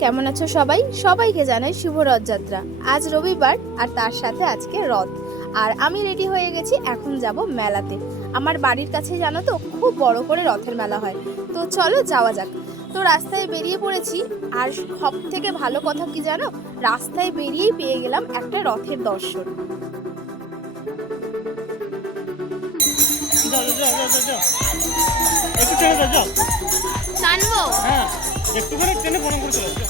কেমন আছো সবাই? সবাইকে জানাই শুভ রথযাত্রা। আজ রবিবার আর তার সাথে আজকে রথ। আর আমি রেডি হয়ে গেছি, এখন যাব মেলাতে। আমার বাড়ির কাছে জানো তো, খুব বড় করে রথের মেলা হয়। তো চলো যাওয়া যাক। তো রাস্তায় বেরিয়ে পড়েছি, আর সব থেকে ভালো কথা কি জানো? রাস্তায় বেরিয়েই পেয়ে গেলাম একটা রথের দর্শন। যাও যাও যাও যাও যাও। একটু টেনে দাও যাও। টানবো? হ্যাঁ একটু করে টেনে প্রণাম করে চলে যাও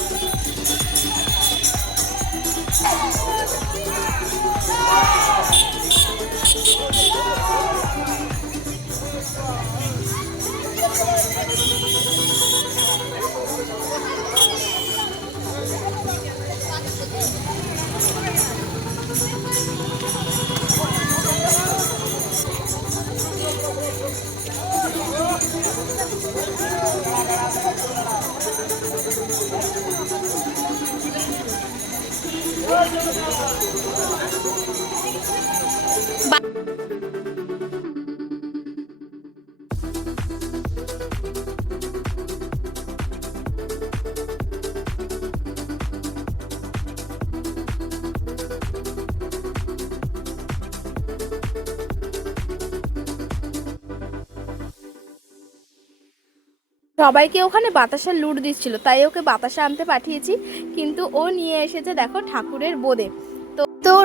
সবাইকে ওখানে বাতাসার লুট দিচ্ছিল, তাই ওকে বাতাসা আনতে পাঠিয়েছি, কিন্তু ও নিয়ে এসেছে, দেখো, ঠাকুরের বোদে।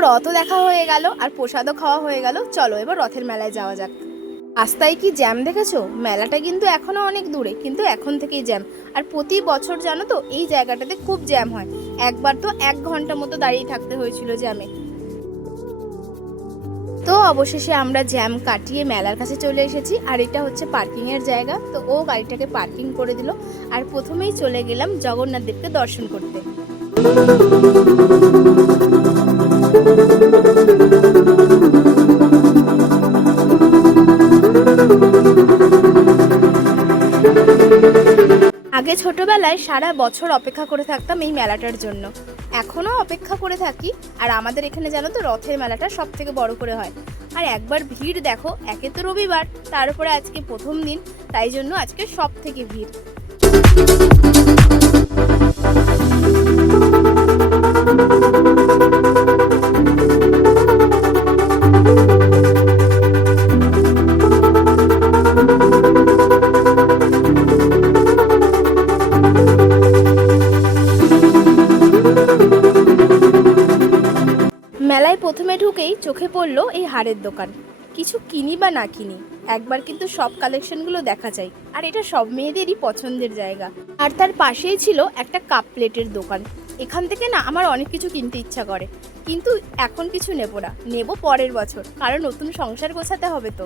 রথও দেখা হয়ে গেল আর প্রসাদও খাওয়া হয়ে গেল। চলো এবার রথের মেলায় যাওয়া যাক। রাস্তায় কি জ্যাম দেখেছ? মেলাটা কিন্তু এখনও অনেক দূরে, কিন্তু এখন থেকেই জ্যাম। আর প্রতি বছর জানো তো, এই জায়গাটাতে খুব জ্যাম হয়। একবার তো এক ঘণ্টা মতো দাঁড়িয়ে থাকতে হয়েছিল জ্যামে। তো অবশেষে আমরা জ্যাম কাটিয়ে মেলার কাছে চলে এসেছি, আর এটা হচ্ছে পার্কিং এর জায়গা। তো ও গাড়িটাকে পার্কিং করে দিল, আর প্রথমেই চলে গেলাম জগন্নাথ দেবকে দর্শন করতে। আগে ছোটবেলায় সারা বছর অপেক্ষা করে থাকতাম এই মেলাটার জন্য। এখনও অপেক্ষা করে থাকি, আর আমাদের এখানে জানো তো রথের মেলাটা সব থেকে বড় করে হয়। আর একবার ভিড় দেখো, একে তো রবিবার তারপরে আজকে প্রথম দিন, তাই জন্য আজকে সব থেকে ভিড়। মেলায় প্রথমে ঢুকেই চোখে পড়ল এই হারের দোকান। কিছু কিনি বা না কিনি, একবার কিন্তু সব কালেকশনগুলো দেখা যায়, আর এটা সব মেয়েদেরই পছন্দের জায়গা। আর তার পাশেই ছিল একটা কাপ প্লেটের দোকান। এখান থেকে না আমার অনেক কিছু কিনতে ইচ্ছা করে, কিন্তু এখন কিছু নেব না, নেব পরের বছর, কারণ নতুন সংসার গোছাতে হবে তো।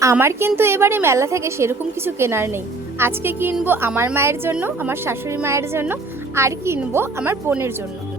আমার কিন্তু এবারে মেলা থেকে সেরকম কিছু কেনার নেই। আজকে কিনবো আমার মায়ের জন্য, আমার শাশুড়ি মায়ের জন্য, আর কিনবো আমার বোনের জন্য।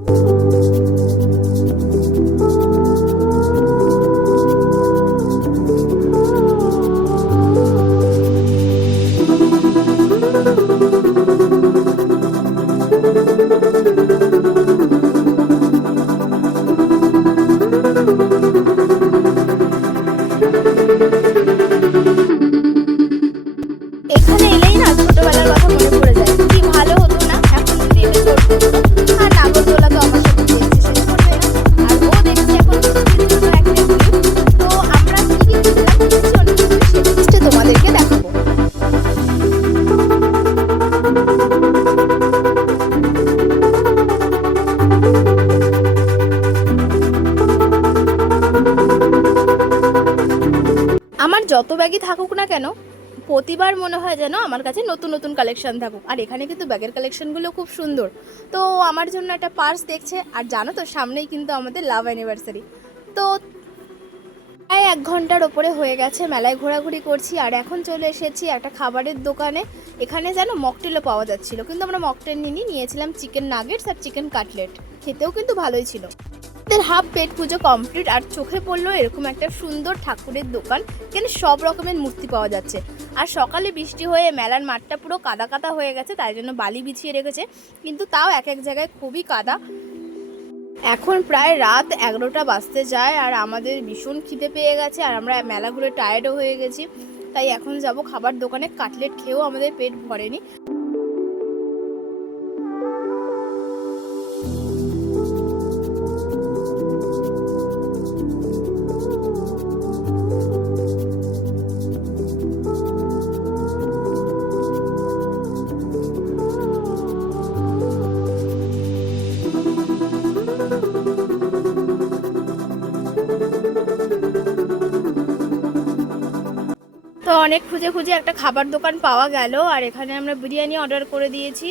আমার যত ব্যাগই থাকুক না কেন, প্রতিবার মনে হয় যেন আমার কাছে নতুন নতুন কালেকশন থাকুক। আর এখানে কিন্তু ব্যাগের কালেকশনগুলো খুব সুন্দর। তো আমার জন্য একটা পার্স দেখছে, আর জানো তো, সামনেই কিন্তু আমাদের লাভ অ্যানিভার্সারি তো প্রায় এক ঘণ্টার ওপরে হয়ে গেছে, মেলায় ঘোরাঘুরি করছি, আর এখন চলে এসেছি একটা খাবারের দোকানে। এখানে যেন মকটেলও পাওয়া যাচ্ছিল, কিন্তু আমরা মকটেল নিয়ে নিয়েছিলাম চিকেন নাগেটস আর চিকেন কাটলেট খেতেও কিন্তু ভালোই ছিল। আমাদের হাফ পেট পুজো কমপ্লিট আর চোখে পড়ল এরকম একটা সুন্দর ঠাকুরের দোকান, এখানে সব রকমের মূর্তি পাওয়া যাচ্ছে। আর সকালে বৃষ্টি হয়ে মেলার মাঠটা পুরো কাদা কাদা হয়ে গেছে, তাই জন্য বালি বিছিয়ে রেখেছে, কিন্তু তাও এক এক জায়গায় খুবই কাদা। এখন প্রায় রাত এগারোটা বাজতে যায়, আর আমাদের ভীষণ খিদে পেয়ে গেছে, আর আমরা মেলাগুলো টায়ার্ডও হয়ে গেছি। তাই এখন যাব খাবার দোকানে, কাটলেট খেয়েও আমাদের পেট ভরেনি। অনেক খুঁজে খুঁজে একটা খাবার দোকান পাওয়া গেল, আর এখানে আমরা বিরিয়ানি অর্ডার করে দিয়েছি।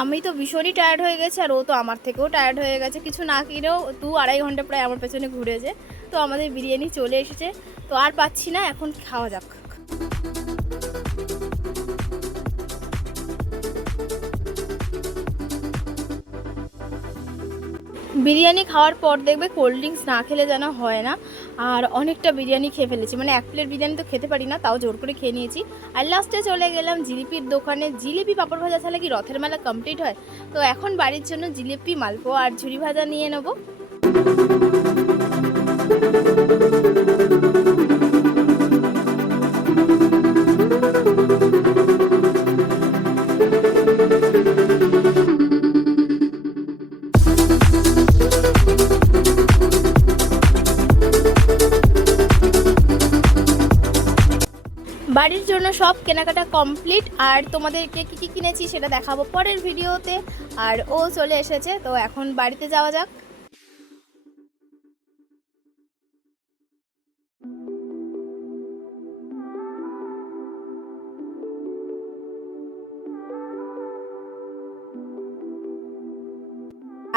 আমি তো ভীষণই টায়ার্ড হয়ে গেছে, আর ও তো আমার থেকেও টায়ার্ড হয়ে গেছে। কিছু না কিনেও দু আড়াই ঘণ্টা প্রায় আমার পেছনে ঘুরেছে তো আমাদের বিরিয়ানি চলে এসেছে। তো আর পাচ্ছি না, এখন খাওয়া যাক। বিরিয়ানি খাওয়ার পর দেখবে কোল্ড ড্রিঙ্কস না খেলে যেন হয় না। আর অনেকটা বিরিয়ানি খেয়ে ফেলেছি। মানে এক প্লেট বিরিয়ানি তো খেতে পারি না, তাও জোর করে খেয়ে নিয়েছি। আর লাস্টে চলে গেলাম জিলিপির দোকানে। জিলিপি পাপড় ভাজা ছাড়া কি রথের মেলা কমপ্লিট হয়? তো এখন বাড়ির জন্য জিলিপি মালপো আর ঝুরি ভাজা নিয়ে নেব। বাড়ির জন্য সব কেনাকাটা কমপ্লিট। আর তোমাদেরকে কী কী কিনেছি সেটা দেখাবো পরের ভিডিওতে। আর ও চলে এসেছে, তো এখন বাড়িতে যাওয়া যাক।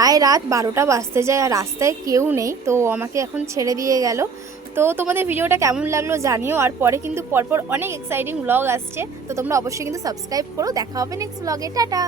প্রায় রাত বারোটা বাজতে যায় আর রাস্তায় কেউ নেই, তো আমাকে এখন ছেড়ে দিয়ে গেল। তো তোমাদের ভিডিওটা কেমন লাগল জানিও, আর পরে কিন্তু পরপর অনেক এক্সাইটিং ব্লগ আসছে, তো তোমরা অবশ্যই কিন্তু সাবস্ক্রাইব করো। দেখা হবে নেক্সট ব্লগে টাটা!